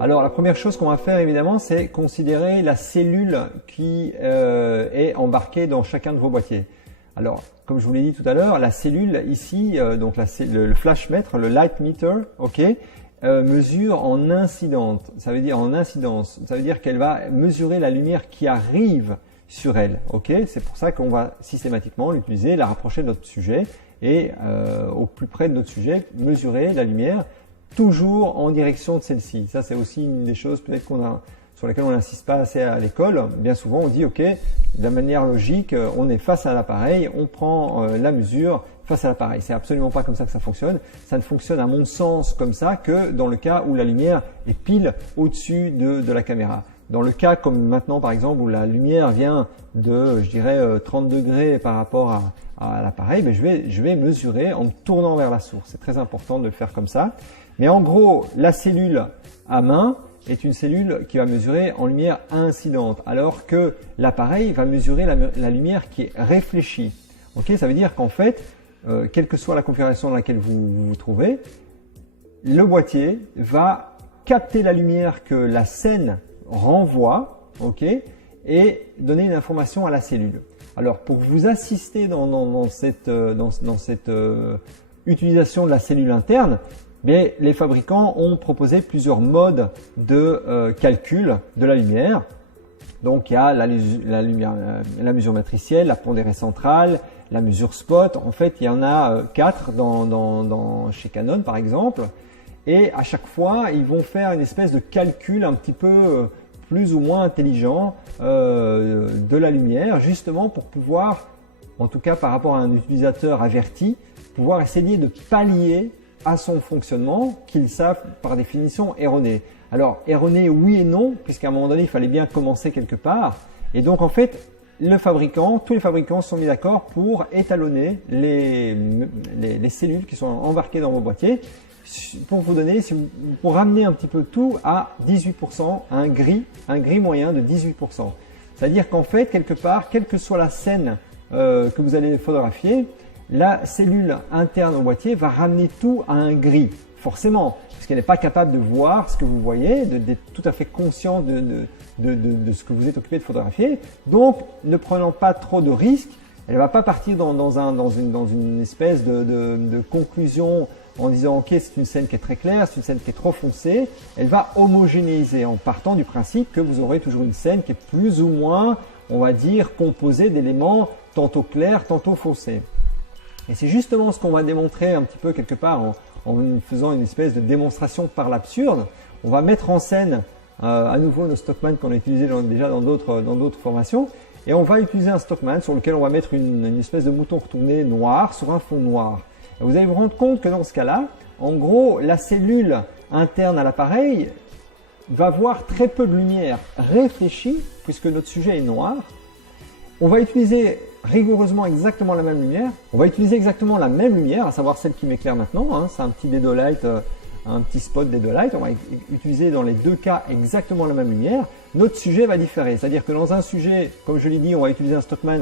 Alors la première chose qu'on va faire évidemment, c'est considérer la cellule qui est embarquée dans chacun de vos boîtiers. Alors comme je vous l'ai dit tout à l'heure, la cellule ici, donc le flashmètre, le light meter, ok, mesure en incidente. Ça veut dire en incidence. Ça veut dire qu'elle va mesurer la lumière qui arrive sur elle. Ok, c'est pour ça qu'on va systématiquement l'utiliser, la rapprocher de notre sujet et au plus près de notre sujet, mesurer la lumière toujours en direction de celle-ci. Ça, c'est aussi une des choses peut-être sur lesquelles on n'insiste pas assez à l'école. Bien souvent, on dit, ok, de la manière logique, on est face à l'appareil, on prend la mesure face à l'appareil. C'est absolument pas comme ça que ça fonctionne. Ça ne fonctionne à mon sens comme ça que dans le cas où la lumière est pile au-dessus de la caméra. Dans le cas comme maintenant par exemple où la lumière vient de, je dirais, 30 degrés par rapport à l'appareil, ben, je vais mesurer en me tournant vers la source. C'est très important de le faire comme ça. Mais en gros, la cellule à main est une cellule qui va mesurer en lumière incidente, alors que l'appareil va mesurer la lumière qui est réfléchie. Okay, ça veut dire qu'en fait, quelle que soit la configuration dans laquelle vous vous trouvez, le boîtier va capter la lumière que la scène renvoie, okay, et donner une information à la cellule. Alors pour vous assister dans cette utilisation de la cellule interne, mais les fabricants ont proposé plusieurs modes de calcul de la lumière. Donc il y a la mesure matricielle, la pondérée centrale, la mesure spot. En fait, il y en a 4 chez Canon par exemple. Et à chaque fois, ils vont faire une espèce de calcul un petit peu plus ou moins intelligent de la lumière, justement pour pouvoir, en tout cas par rapport à un utilisateur averti, pouvoir essayer de pallier à son fonctionnement qu'ils savent par définition erroné. Alors erroné oui et non, puisqu'à un moment donné il fallait bien commencer quelque part. Et donc en fait tous les fabricants sont mis d'accord pour étalonner les cellules qui sont embarquées dans vos boîtiers pour vous donner, pour ramener un petit peu tout à 18%, un gris moyen de 18%. C'est-à-dire qu'en fait quelque part, quelle que soit la scène que vous allez photographier, la cellule interne au boîtier va ramener tout à un gris, forcément, parce qu'elle n'est pas capable de voir ce que vous voyez, d'être tout à fait conscient de ce que vous êtes occupé de photographier. Donc, ne prenant pas trop de risques, elle ne va pas partir dans une espèce de conclusion en disant ok, c'est une scène qui est très claire, c'est une scène qui est trop foncée. Elle va homogénéiser en partant du principe que vous aurez toujours une scène qui est plus ou moins, on va dire, composée d'éléments tantôt clairs, tantôt foncés. Et c'est justement ce qu'on va démontrer un petit peu quelque part en faisant une espèce de démonstration par l'absurde. On va mettre en scène à nouveau nos Stockman qu'on a utilisé déjà dans d'autres formations. Et on va utiliser un Stockman sur lequel on va mettre une espèce de mouton retourné noir sur un fond noir. Et vous allez vous rendre compte que dans ce cas-là, en gros, la cellule interne à l'appareil va voir très peu de lumière réfléchie puisque notre sujet est noir. On va utiliser rigoureusement exactement la même lumière. On va utiliser exactement la même lumière, à savoir celle qui m'éclaire maintenant. Hein. C'est un petit Dedolight, un petit spot Dedolight. On va utiliser dans les deux cas exactement la même lumière. Notre sujet va différer. C'est-à-dire que dans un sujet, comme je l'ai dit, on va utiliser un Stockman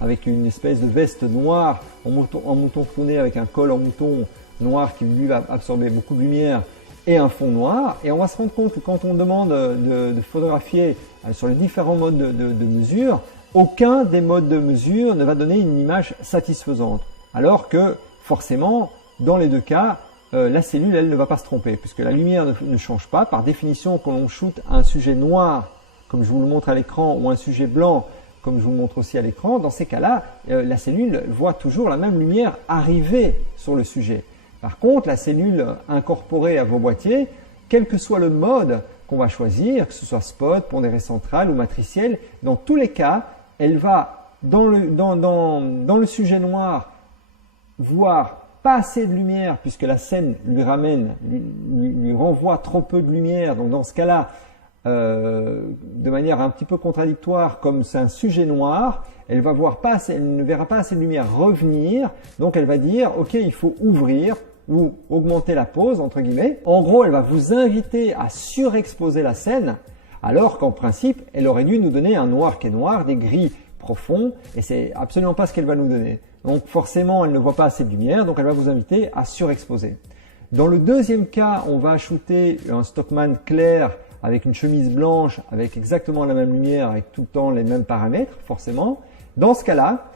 avec une espèce de veste noire en mouton retourné avec un col en mouton noir qui lui va absorber beaucoup de lumière et un fond noir. Et on va se rendre compte que quand on demande de photographier sur les différents modes de mesure, aucun des modes de mesure ne va donner une image satisfaisante. Alors que forcément, dans les deux cas, la cellule, elle ne va pas se tromper, puisque la lumière ne change pas. Par définition, quand on shoot un sujet noir, comme je vous le montre à l'écran, ou un sujet blanc, comme je vous le montre aussi à l'écran, dans ces cas-là, la cellule voit toujours la même lumière arriver sur le sujet. Par contre, la cellule incorporée à vos boîtiers, quel que soit le mode qu'on va choisir, que ce soit spot, pondérée centrale ou matricielle, dans tous les cas, elle va, dans le sujet noir, voir pas assez de lumière puisque la scène lui renvoie trop peu de lumière. Donc dans ce cas-là, de manière un petit peu contradictoire, comme c'est un sujet noir, elle ne verra pas assez de lumière revenir. Donc elle va dire, ok, il faut ouvrir ou augmenter la pose, entre guillemets. En gros, elle va vous inviter à surexposer la scène, alors qu'en principe, elle aurait dû nous donner un noir qui est noir, des gris profonds, et c'est absolument pas ce qu'elle va nous donner. Donc forcément, elle ne voit pas assez de lumière, donc elle va vous inviter à surexposer. Dans le deuxième cas, on va shooter un Stockman clair avec une chemise blanche, avec exactement la même lumière, avec tout le temps les mêmes paramètres, forcément. Dans ce cas-là,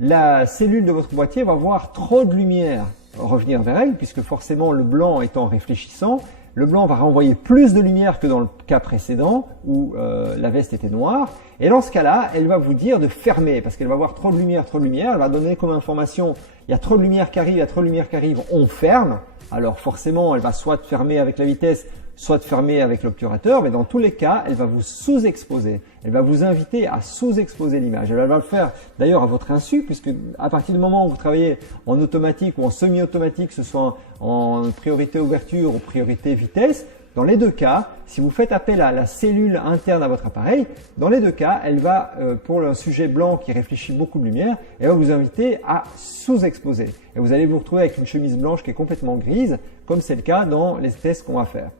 la cellule de votre boîtier va voir trop de lumière revenir vers elle, puisque forcément le blanc étant réfléchissant, le blanc va renvoyer plus de lumière que dans le cas précédent où la veste était noire. Et dans ce cas-là, elle va vous dire de fermer parce qu'elle va voir trop de lumière. Elle va donner comme information, il y a trop de lumière qui arrive, il y a trop de lumière qui arrive, on ferme. Alors forcément, elle va soit fermer avec la vitesse, soit fermer avec l'obturateur, mais dans tous les cas, elle va vous sous-exposer. Elle va vous inviter à sous-exposer l'image. Elle va le faire d'ailleurs à votre insu, puisque à partir du moment où vous travaillez en automatique ou en semi-automatique, que ce soit en priorité ouverture ou priorité vitesse, dans les deux cas, si vous faites appel à la cellule interne à votre appareil, dans les deux cas, elle va, pour le sujet blanc qui réfléchit beaucoup de lumière, elle va vous inviter à sous-exposer. Et vous allez vous retrouver avec une chemise blanche qui est complètement grise, comme c'est le cas dans les tests qu'on va faire.